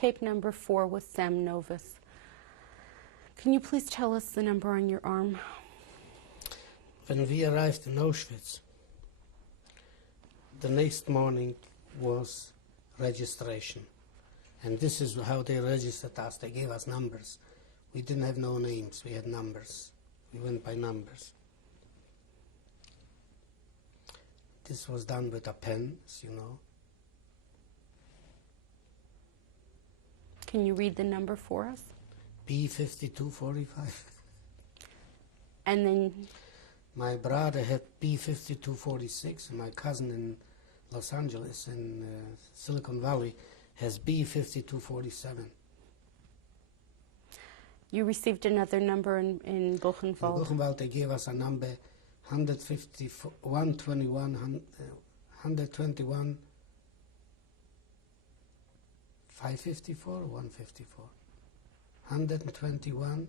tape number 4 with Sam Novice. Can you please tell us the number on your arm? When we arrived in Auschwitz, the next morning was registration. And this is how they registered us. They gave us numbers. We didn't have no names, we had numbers. We went by numbers. This was done with a pen, as you know. Can you read the number for us? B5245. And then My brother had B5246, and my cousin in Los Angeles, in Silicon Valley, has B5247. you received another number in Buchenwald. In Buchenwald, they gave us a number 121, 554 or 154? 121,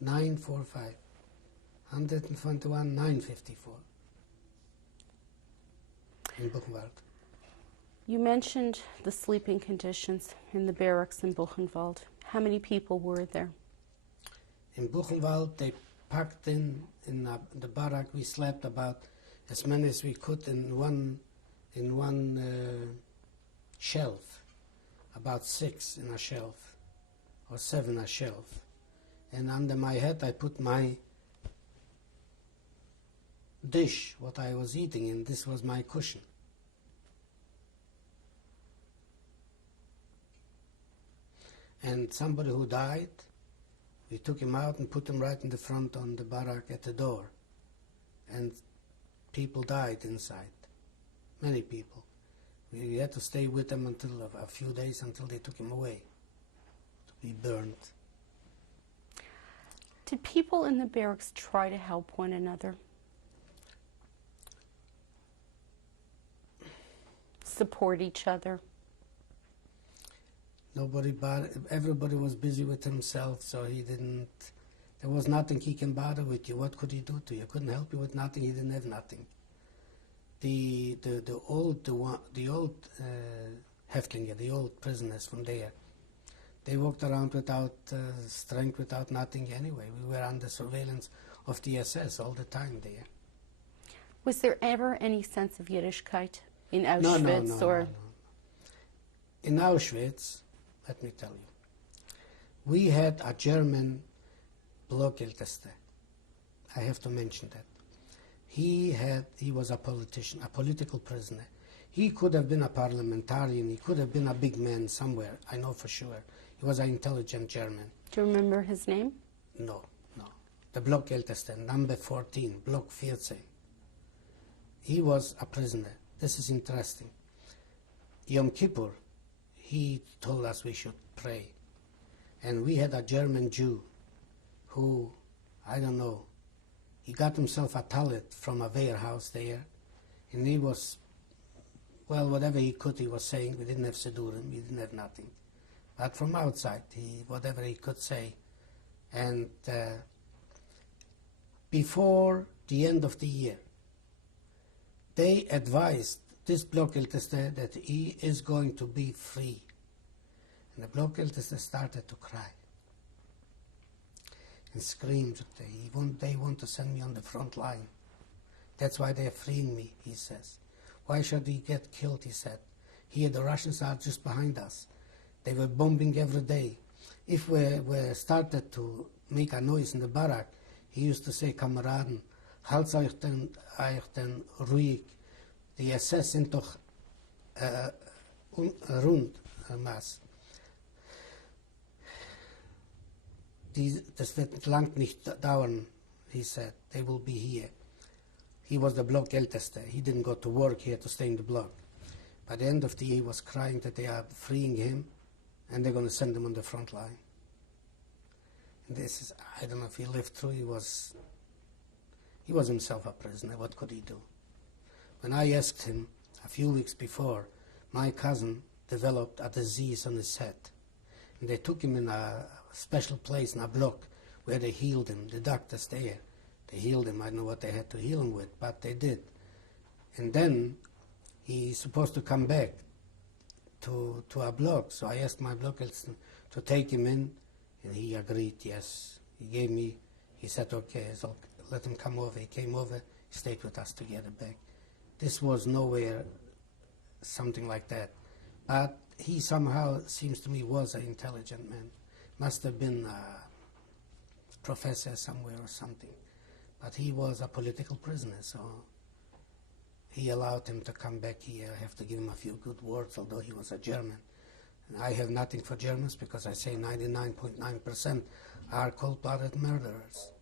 945. 121, 954 in Buchenwald. You mentioned the sleeping conditions in the barracks in Buchenwald. How many people were there? In Buchenwald, they packed in the barrack. We slept about as many as we could in one shelf, about 6 in a shelf, or 7 a shelf. And under my head, I put my dish, what I was eating, and this was my cushion. And somebody who died, we took him out and put him right in the front on the barrack at the door. And people died inside, many people. We had to stay with them until a few days until they took him away to be burned. Did people in the barracks try to help one another? Support each other? Everybody was busy with himself, so there was nothing he can bother with you. What could he do to you? Couldn't help you with nothing, he didn't have nothing. The old Häftlinge, the old prisoners from there, they walked around without strength, without nothing anyway. We were under surveillance of the SS all the time there. Was there ever any sense of Yiddishkeit in Auschwitz? No. In Auschwitz, let me tell you, we had a German Blockälteste. I have to mention that. He was a politician, a political prisoner. He could have been a parliamentarian, he could have been a big man somewhere, I know for sure. He was an intelligent German. Do you remember his name? No. The Blockälteste, number 14, Block 14. He was a prisoner. This is interesting. Yom Kippur, he told us we should pray. And we had a German Jew who, I don't know, he got himself a tallit from a warehouse there, and he was, well, whatever he could, he was saying. We didn't have Sidurim, we didn't have nothing. But from outside, whatever he could say. And before the end of the year, they advised this Blockälteste that he is going to be free. And the Blockälteste started to cry and screamed. They want to send me on the front line. That's why they're freeing me, he says. Why should he get killed, he said. Here the Russians are just behind us. They were bombing every day. If we started to make a noise in the barrack, he used to say, Kameraden, halt's euch denn ruhig. Die SS sind doch rund, Maß. Das wird lang nicht dauern, he said. They will be here. He was the Blockälteste. He didn't go to work, he had to stay in the block. By the end of the year, he was crying that they are freeing him and they're going to send him on the front line. And this is, I don't know if he lived through, he was himself a prisoner. What could he do? When I asked him a few weeks before, my cousin developed a disease on his head. And they took him in a special place in a block where they healed him, the doctors there. They healed him. I don't know what they had to heal him with, but they did. And then he's supposed to come back to a block. So I asked my block to take him in, and he agreed, yes. He said, okay, so let him come over. He came over, he stayed with us together back. This was nowhere something like that. But he somehow, seems to me, was an intelligent man. Must have been a professor somewhere or something. But he was a political prisoner, so he allowed him to come back here. I have to give him a few good words, although he was a German. And I have nothing for Germans because I say 99.9% are cold-blooded murderers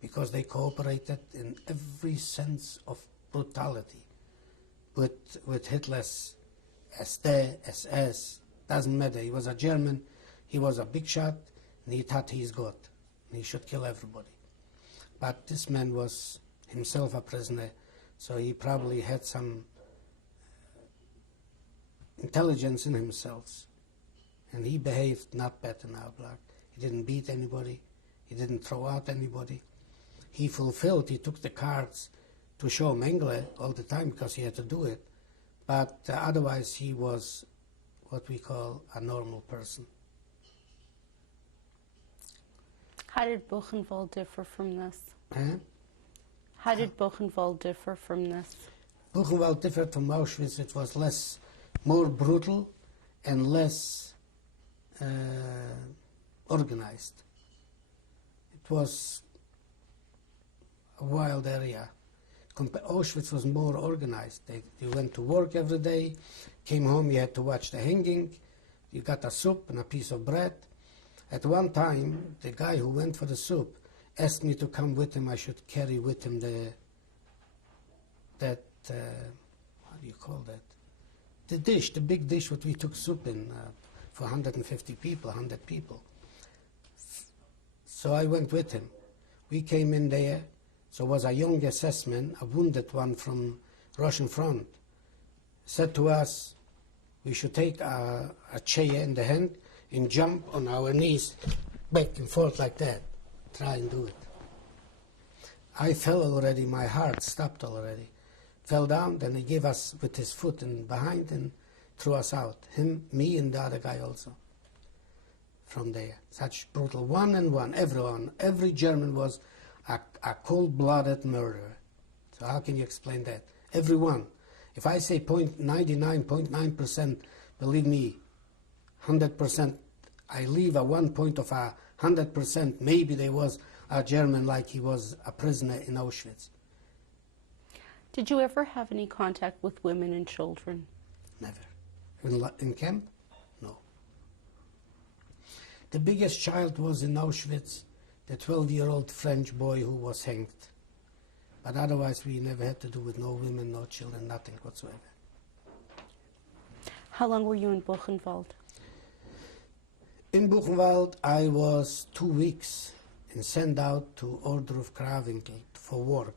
because they cooperated in every sense of brutality with Hitler's SD, SS, doesn't matter. He was a German, he was a big shot, and he thought he's God, and he should kill everybody. But this man was himself a prisoner, so he probably had some intelligence in himself, and he behaved not bad in our block. He didn't beat anybody, he didn't throw out anybody. He took the cards to show Mengele all the time because he had to do it, but otherwise he was what we call a normal person. How did Buchenwald differ from this? Huh? How did Buchenwald differ from this? Buchenwald differed from Auschwitz. It was more brutal and less organized. It was a wild area. Auschwitz was more organized. You went to work every day, came home, you had to watch the hanging, you got a soup and a piece of bread. At one time, the guy who went for the soup asked me to come with him. I should carry with him how do you call that? The dish, the big dish what we took soup in for 150 people, 100 people. So I went with him. We came in there. So was a young SS man, a wounded one from Russian front, said to us, we should take a chair in the hand and jump on our knees back and forth like that. Try and do it. I fell already, my heart stopped already. Fell down, then he gave us with his foot and behind and threw us out. Him, me, and the other guy also. From there. Such brutal. One and one, everyone. Every German was a cold-blooded murderer. So how can you explain that? Everyone. If I say 99.9%, believe me, 100%, I leave a 1 point of 100%. Maybe there was a German like he was a prisoner in Auschwitz. Did you ever have any contact with women and children? Never. In camp? No. The biggest child was in Auschwitz, the 12-year-old French boy who was hanged. But otherwise we never had to do with no women, no children, nothing whatsoever. How long were you in Buchenwald? In Buchenwald I was 2 weeks and sent out to Order of Krawinkel for work.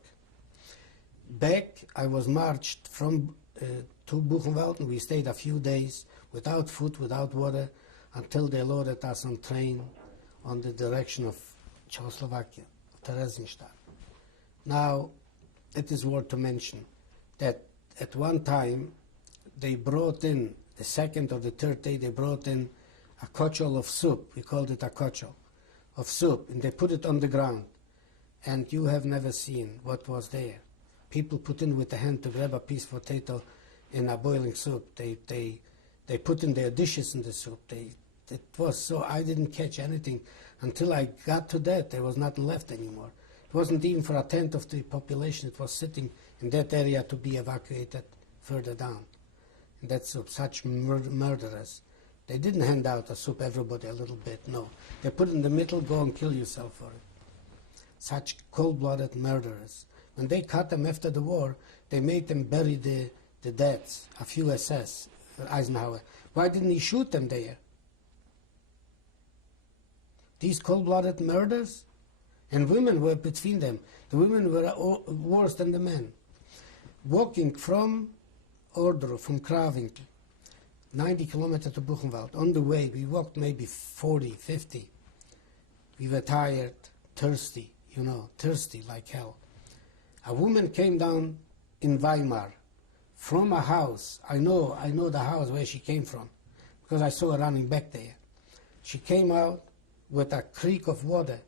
Back I was marched from to Buchenwald, and we stayed a few days without food, without water, until they loaded us on train on the direction of Czechoslovakia, Theresienstadt. Now, it is worth to mention that at one time they brought in, the second or the third day, they brought in a kochel of soup. We called it a kochel of soup, and they put it on the ground. And you have never seen what was there. People put in with the hand to grab a piece of potato in a boiling soup. They put in their dishes in the soup. It was so, I didn't catch anything. Until I got to that, there was nothing left anymore. It wasn't even for a tenth of the population. It was sitting in that area to be evacuated further down. And that soup, such murderers. They didn't hand out a soup, everybody a little bit, no. They put it in the middle, go and kill yourself for it. Such cold-blooded murderers. When they cut them after the war, they made them bury the deads, a few SS, Eisenhower. Why didn't he shoot them there? These cold-blooded murders, and women were between them. The women were worse than the men. Walking from Order, from Krawinkel, 90 kilometers to Buchenwald. On the way, we walked maybe 40, 50. We were tired, thirsty, thirsty like hell. A woman came down in Weimar from a house. I know the house where she came from, because I saw her running back there. She came out with a creek of water.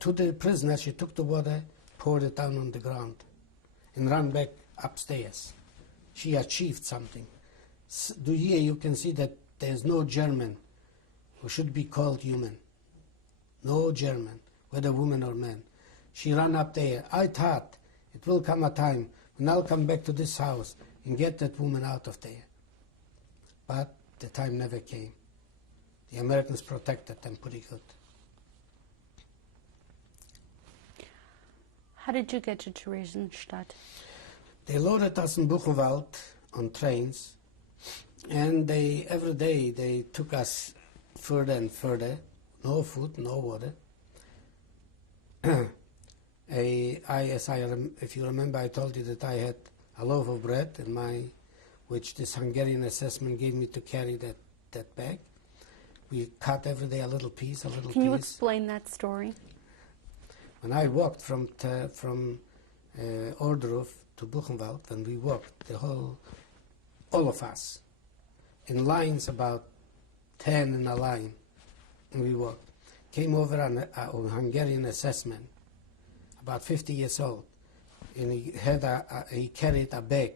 To the prisoner, she took the water, poured it down on the ground, and ran back upstairs. She achieved something. Here you can see that there's no German who should be called human. No German, whether woman or man. She ran up there. I thought it will come a time when I'll come back to this house and get that woman out of there. But the time never came. The Americans protected them pretty good. How did you get to Theresienstadt? They loaded us in Buchenwald on trains, and every day they took us further and further. No food, no water. If you remember, I told you that I had a loaf of bread in which this Hungarian assessment gave me to carry that bag. We cut every day a little piece, Can you explain that story? When I walked from Ohrdruf to Buchenwald, when we walked, all of us, in lines about 10 in a line, and we walked, came over on a Hungarian assessment, about 50 years old, and he carried a bag,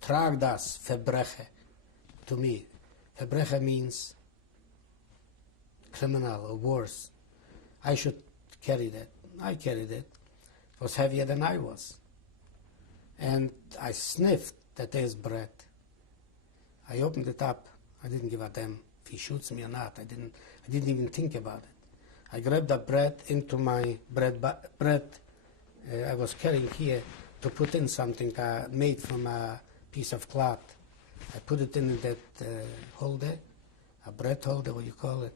trag das Verbrecher, to me. Verbrecher means criminal or worse. I should carry that. I carried it. It was heavier than I was. And I sniffed that there's bread. I opened it up. I didn't give a damn if he shoots me or not. I didn't even think about it. I grabbed the bread into my bread I was carrying here to put in something made from a piece of cloth. I put it in that holder, a bread holder, what you call it.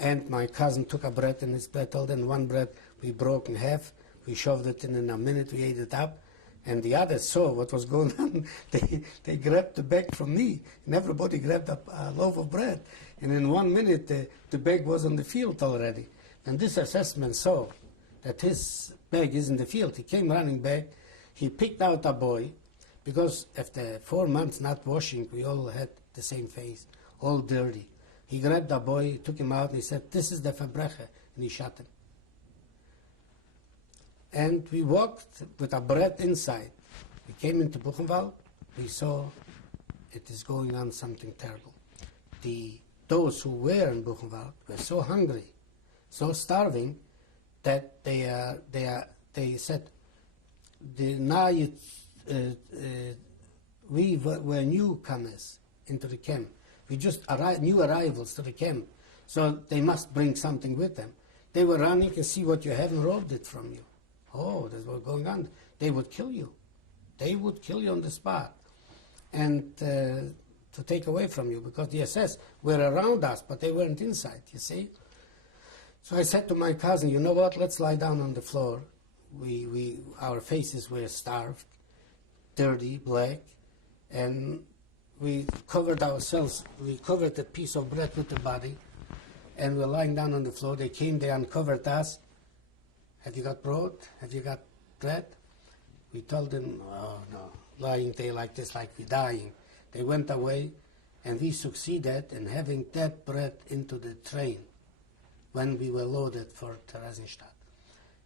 And my cousin took a bread in his bread holder, and one bread we broke in half. We shoved it in a minute, we ate it up. And the others saw what was going on. They grabbed the bag from me, and everybody grabbed a loaf of bread. And in 1 minute, the bag was on the field already. And this assessment saw that his bag is in the field. He came running back. He picked out a boy, because after 4 months not washing, we all had the same face, all dirty. He grabbed the boy, took him out, and he said, "This is the Verbrecher," and he shot him. And we walked with a bread inside. We came into Buchenwald. We saw it is going on something terrible. Those who were in Buchenwald were so hungry, so starving, that they said, we were newcomers into the camp. We just new arrivals to the camp, so they must bring something with them. They were running and see what you have and robbed it from you. Oh, that's what's going on. They would kill you. They would kill you on the spot, and to take away from you, because the SS were around us, but they weren't inside, you see. So I said to my cousin, you know what, let's lie down on the floor. Our faces were starved, dirty, black, and we covered ourselves. We covered a piece of bread with the body, and we're lying down on the floor. They came, they uncovered us. Have you got bread? Have you got bread? We told them, oh no, lying there like this, like we're dying. They went away, and we succeeded in having that bread into the train when we were loaded for Theresienstadt.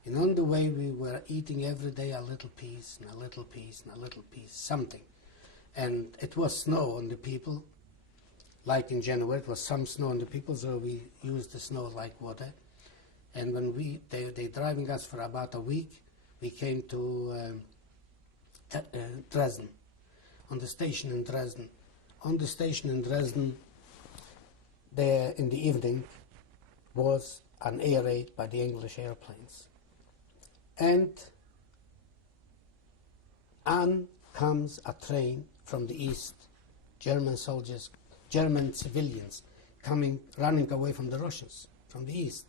And on the way, we were eating every day a little piece, and a little piece, and a little piece, something. And it was snow on the people. Like in January, it was some snow on the people, so we used the snow like water. And when they driving us for about a week, we came to Dresden, on the station in Dresden. On the station in Dresden, there in the evening was an air raid by the English airplanes. And on comes a train from the east, German soldiers, German civilians running away from the Russians, from the east.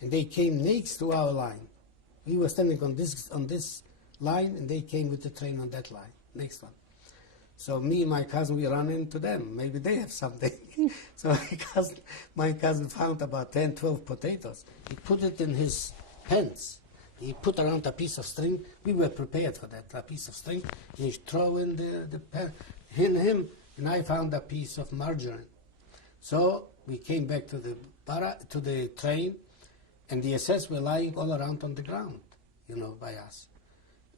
And they came next to our line. We were standing on this line, and they came with the train on that line, next one. So me and my cousin, we ran into them. Maybe they have something. So my cousin found about 10, 12 potatoes. He put it in his pants. He put around a piece of string. We were prepared for that, a piece of string. And he threw in the pen, in him, and I found a piece of margarine. So we came back to the train, and the SS were lying all around on the ground, by us,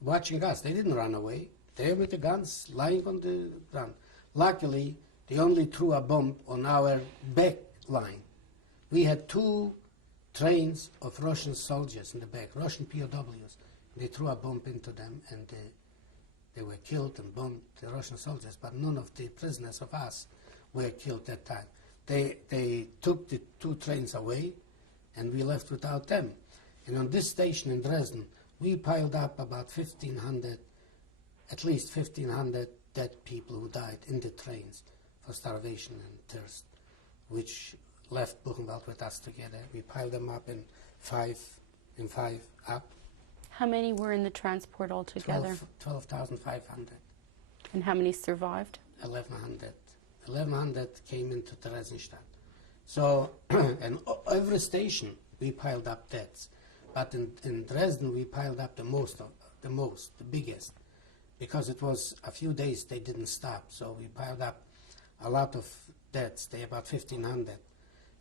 watching us. They didn't run away. They were with the guns lying on the ground. Luckily, they only threw a bomb on our back line. We had 2 trains of Russian soldiers in the back, Russian POWs. They threw a bomb into them, and they were killed and bombed, the Russian soldiers, but none of the prisoners of us were killed that time. They took the 2 trains away, and we left without them. And on this station in Dresden, we piled up about 1,500, at least 1,500 dead people who died in the trains for starvation and thirst, which left Buchenwald with us together. We piled them up in five up. How many were in the transport altogether? 12,500. And how many survived? 1,100. 1,100 came into Theresienstadt. So, and every station we piled up deaths. But in Dresden we piled up the biggest, because it was a few days they didn't stop. So we piled up a lot of deaths, about 1,500.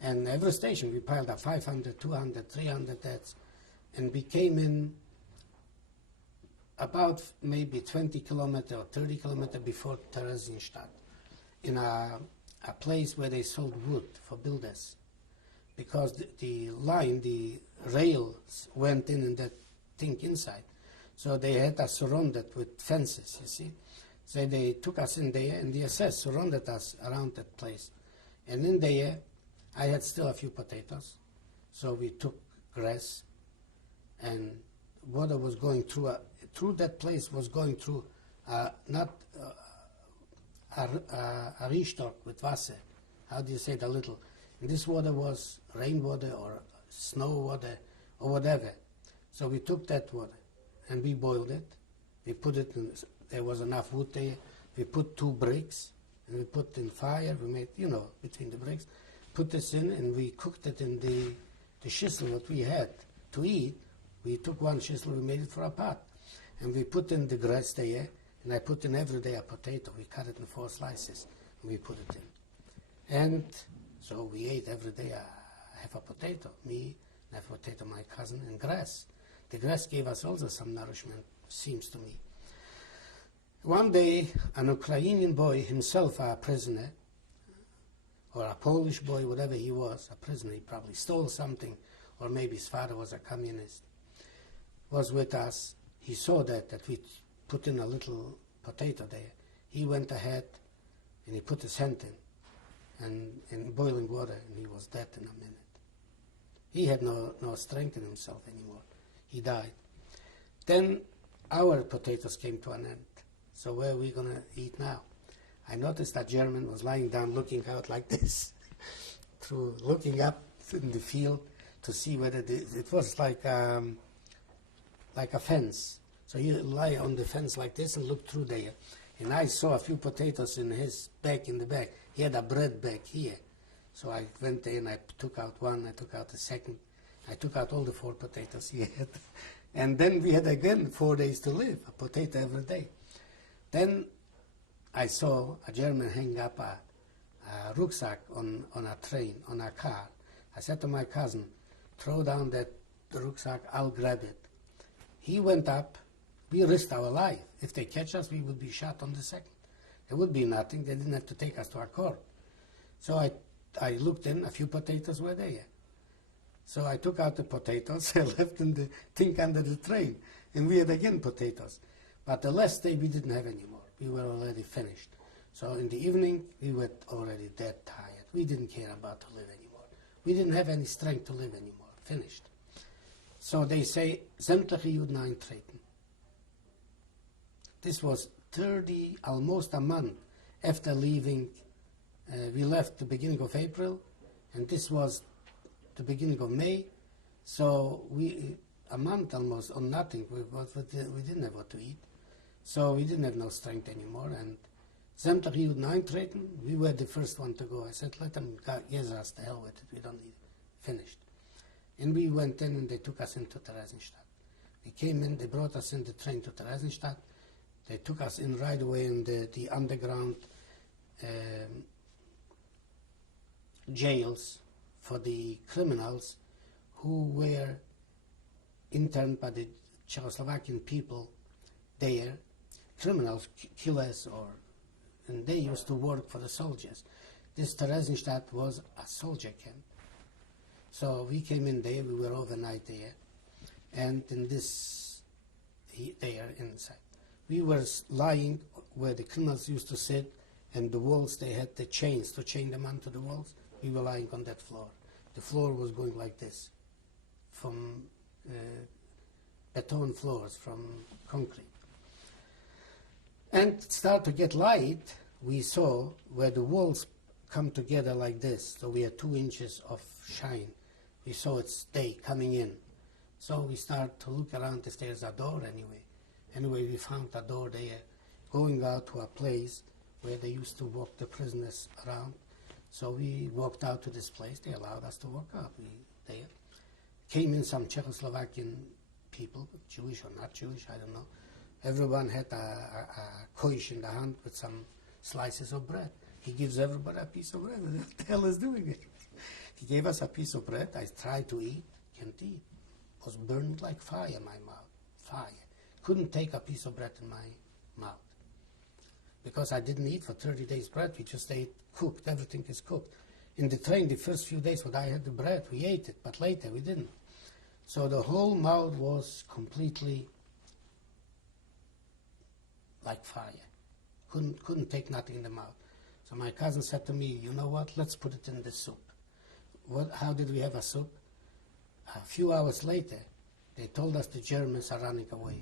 And every station we piled up 500, 200, 300 deaths. And we came in about maybe 20 kilometers or 30 kilometers before Theresienstadt, in a place where they sold wood for builders, because the rails went in that thing inside. So they had us surrounded with fences, you see. So they took us in there, and the SS surrounded us around that place. And in there, I had still a few potatoes. So we took grass, and water was going through that place, was going through not a Riechstock with Wasser. How do you say it? A little. And this water was rainwater or snow water or whatever. So we took that water and we boiled it. We put it in, there was enough wood there. We put 2 bricks and we put in fire. We made, between the bricks, put this in, and we cooked it in the schissel that we had to eat. We took 1 schissel, we made it for a pot. And we put in the grass there, and I put in every day a potato. We cut it in 4 slices, and we put it in. And so we ate every day half a potato, me, half a potato, my cousin, and grass. The grass gave us also some nourishment, seems to me. One day, an Ukrainian boy, himself a prisoner, or a Polish boy, whatever he was, a prisoner, he probably stole something, or maybe his father was a communist, was with us. He saw that we put in a little potato there. He went ahead and he put his hand in boiling water, and he was dead in a minute. He had no strength in himself anymore. He died. Then our potatoes came to an end. So where are we going to eat now? I noticed that German was lying down looking out like this, looking up in the field to see whether it was like a fence. So he lay on the fence like this and looked through there. And I saw a few potatoes in his bag, in the bag. He had a bread bag here. So I went there and I took out 1, I took out the second. I took out all the 4 potatoes he had. And then we had again 4 days to live, a potato every day. Then I saw a German hang up a rucksack on a train, on a car. I said to my cousin, throw down the rucksack, I'll grab it. He went up. We risked our life. If they catch us, we would be shot on the second. There would be nothing. They didn't have to take us to a court. So I looked in. A few potatoes were there. So I took out the potatoes. I left in the thing under the train. And we had again potatoes. But the last day, we didn't have any more. We were already finished. So in the evening, we were already dead tired. We didn't care about to live anymore. We didn't have any strength to live anymore. Finished. So they say, sämtliche Juden eintreten. This was almost a month after leaving. We left the beginning of April, and this was the beginning of May. So a month almost on nothing. We didn't have what to eat. So we didn't have no strength anymore. And sämtliche Juden eintreten, we were the first one to go. I said, let them get us the hell with it. We don't need it. Finished. And we went in, and they took us into Theresienstadt. They came in, they brought us in the train to Theresienstadt. They took us in right away in the underground jails for the criminals who were interned by the Czechoslovakian people there, criminals, killers, and they used to work for the soldiers. This Theresienstadt was a soldier camp. So we came in there, we were overnight there, and in there inside. We were lying where the criminals used to sit, and the walls, they had the chains to chain them onto the walls. We were lying on that floor. The floor was going like this, from beton floors, from concrete. And it started to get light. We saw where the walls come together like this, so we had 2 inches of shine. We saw it's day coming in. So we start to look around if there's a door anyway. Anyway, we found a door there, going out to a place where they used to walk the prisoners around. So we walked out to this place. They allowed us to walk out. We there came in some Czechoslovakian people, Jewish or not Jewish, I don't know. Everyone had a koish in the hand with some slices of bread. He gives everybody a piece of bread. What the hell is doing it? He gave us a piece of bread. I tried to eat, can't eat. It was burned like fire in my mouth. Fire. Couldn't take a piece of bread in my mouth. Because I didn't eat for 30 days bread. We just ate cooked. Everything is cooked. In the train, the first few days when I had the bread, we ate it, but later we didn't. So the whole mouth was completely like fire. Couldn't take nothing in the mouth. So my cousin said to me, you know what, let's put it in the soup. How did we have a soup? A few hours later, they told us the Germans are running away.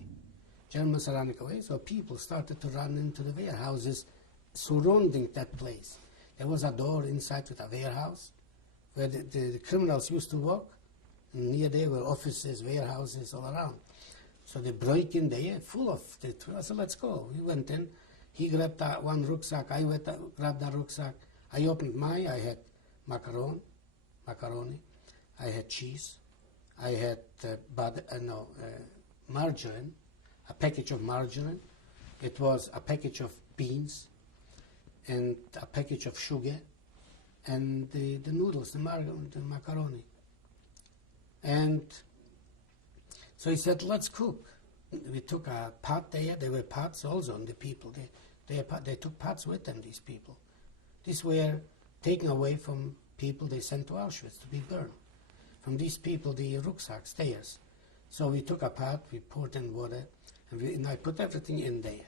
Germans are running away, so people started to run into the warehouses surrounding that place. There was a door inside with a warehouse where the criminals used to walk. And near there were offices, warehouses all around. So they break in there, full of it. I said, let's go. We went in. He grabbed that one rucksack. I grabbed that rucksack. I opened mine. I had macaroni. I had cheese. I had margarine, a package of margarine. It was a package of beans and a package of sugar and the noodles, the macaroni. And so he said, let's cook. We took a pot there. There were pots also on the people. They took pots with them, these people. These were taken away from people they sent to Auschwitz to be burned. From these people, the rucksacks, theirs. So we took a pot, we poured in water, and I put everything in there.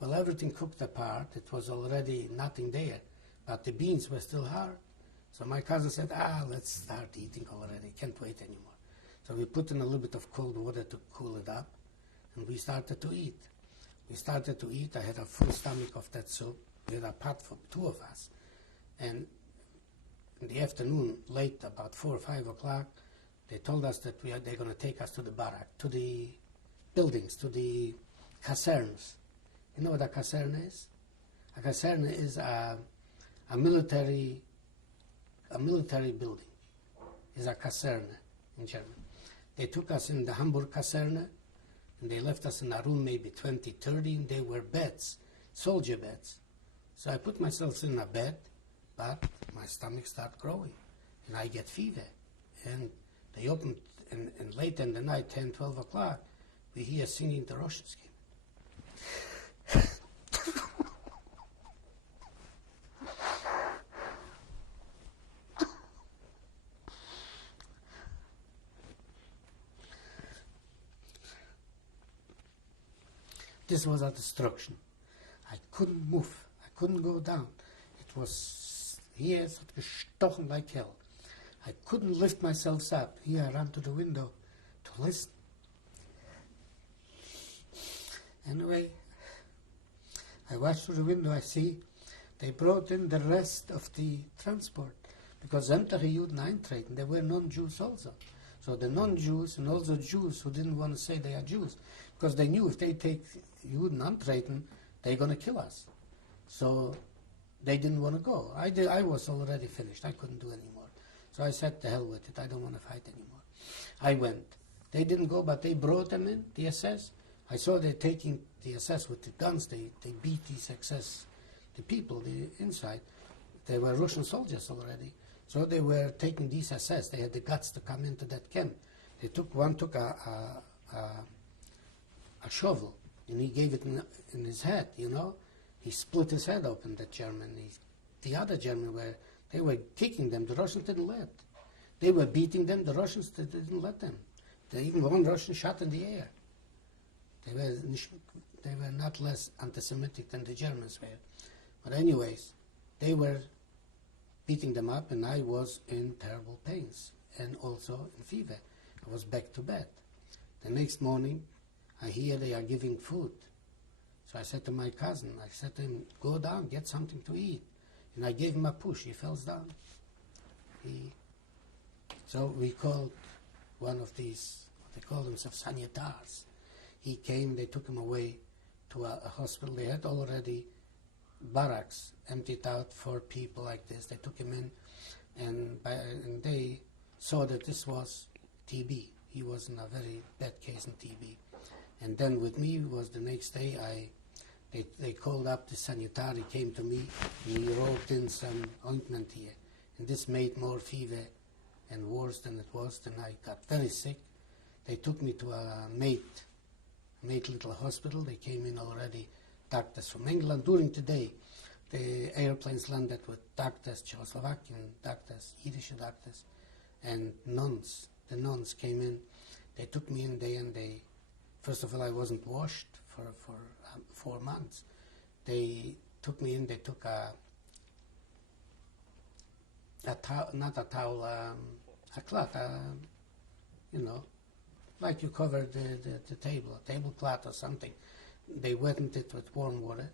Well, everything cooked apart. It was already nothing there, but the beans were still hard. So my cousin said, let's start eating already. Can't wait anymore. So we put in a little bit of cold water to cool it up, and we started to eat. I had a full stomach of that soup. We had a pot for 2 of us. And in the afternoon, late, about 4 or 5 o'clock, they told us that they're going to take us to the barrack, to the buildings, to the casernes. You know what a caserne is? A caserne is a military building. It's a caserne in German. They took us in the Hamburg caserne, and they left us in a room maybe 20, 30, and they were beds, soldier beds. So I put myself in a bed, but my stomach started growing, and I get fever. And they opened, and late in the night, 10, 12 o'clock, we hear singing the Russians came. This was a destruction. I couldn't move. I couldn't go down. It was here, es hat gestochen like hell. I couldn't lift myself up. Here I ran to the window to listen. Anyway, I watched through the window. I see they brought in the rest of the transport because sämtliche Juden eintreten. There were non-Jews also. So the non-Jews and also Jews who didn't want to say they are Jews, because they knew if they take Juden antreten, they're going to kill us. So they didn't want to go. I was already finished. I couldn't do anymore. So I said, to hell with it. I don't want to fight anymore. I went. They didn't go, but they brought them in, the SS. I saw they taking the SS with the guns. They beat these SS, the people the inside. They were Russian soldiers already. So they were taking these SS. They had the guts to come into that camp. One took a shovel, and he gave it in his head, you know. He split his head open, that German. The other German, they were kicking them. The Russians didn't let. They were beating them. The Russians didn't let them. Even one Russian shot in the air. They were not less anti-Semitic than the Germans were. But anyways, they were beating them up, and I was in terrible pains and also in fever. I was back to bed. The next morning, I hear they are giving food. So I said to my cousin, I said to him, go down, get something to eat. And I gave him a push. He fell down. So we called one of these, they call themselves sanitars. He came, they took him away to a hospital. They had already barracks emptied out for people like this. They took him in, and they saw that this was TB. He was in a very bad case in TB. And then with me was the next day, they called up the sanitar. He came to me, and he rolled in some ointment here. And this made more fever and worse than it was. Then I got very sick. They took me to a Mate Little Hospital. They came in already, doctors from England. During the day, the airplanes landed with doctors, Czechoslovakian doctors, Yiddish doctors, and nuns. The nuns came in. They took me in there, and first of all, I wasn't washed for 4 months. They took me in. They took a cloth, you know, like you cover the table, a tablecloth or something. They wetted it with warm water,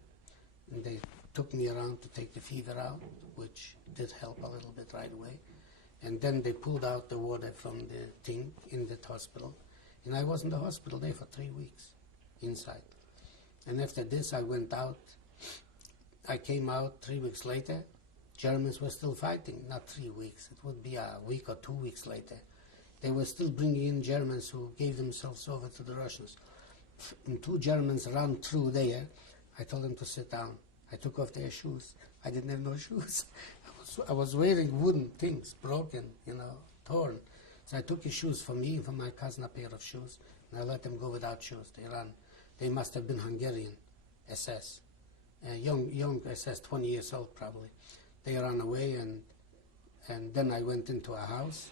and they took me around to take the fever out, which did help a little bit right away. And then they pulled out the water from the thing in that hospital. And I was in the hospital there for 3 weeks, inside. And after this, I went out. I came out 3 weeks later. Germans were still fighting, not 3 weeks. It would be a week or 2 weeks later. They were still bringing in Germans who gave themselves over to the Russians. And 2 Germans ran through there. I told them to sit down. I took off their shoes. I didn't have no shoes. I was wearing wooden things, broken, you know, torn. So I took his shoes for me and for my cousin, a pair of shoes, and I let them go without shoes. They ran. They must have been Hungarian SS, young SS, 20 years old probably. They ran away, and then I went into a house,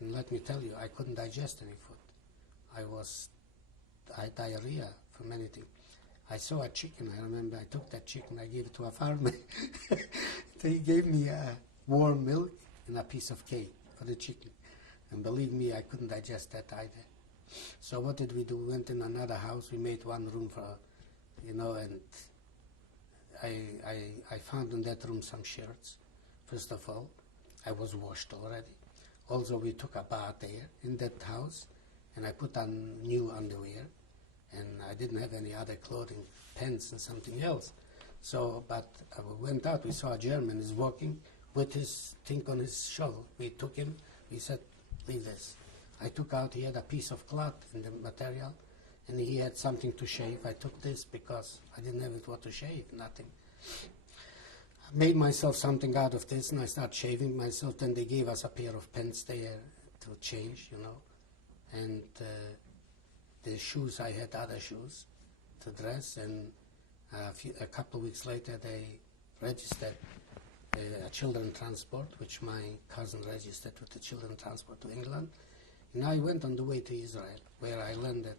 and let me tell you, I couldn't digest any food. I had diarrhea from anything. I saw a chicken. I remember I took that chicken. I gave it to a farmer. They gave me warm milk and a piece of cake for the chicken. And believe me, I couldn't digest that either. So what did we do? We went in another house. We made one room for, you know, and I found in that room some shirts. First of all, I was washed already. Also, we took a bath there in that house, and I put on new underwear. And I didn't have any other clothing, pants and something else. So, but we went out, we saw a German is walking with his thing on his shoulder. We took him, we said, leave this. I took out, he had a piece of cloth in the material, and he had something to shave. I took this because I didn't have it what to shave, nothing. I made myself something out of this, and I started shaving myself. Then they gave us a pair of pants there to change, you know, and the shoes, I had other shoes to dress, and a couple of weeks later they registered a children transport, which my cousin registered with the children transport to England. And I went on the way to Israel, where I landed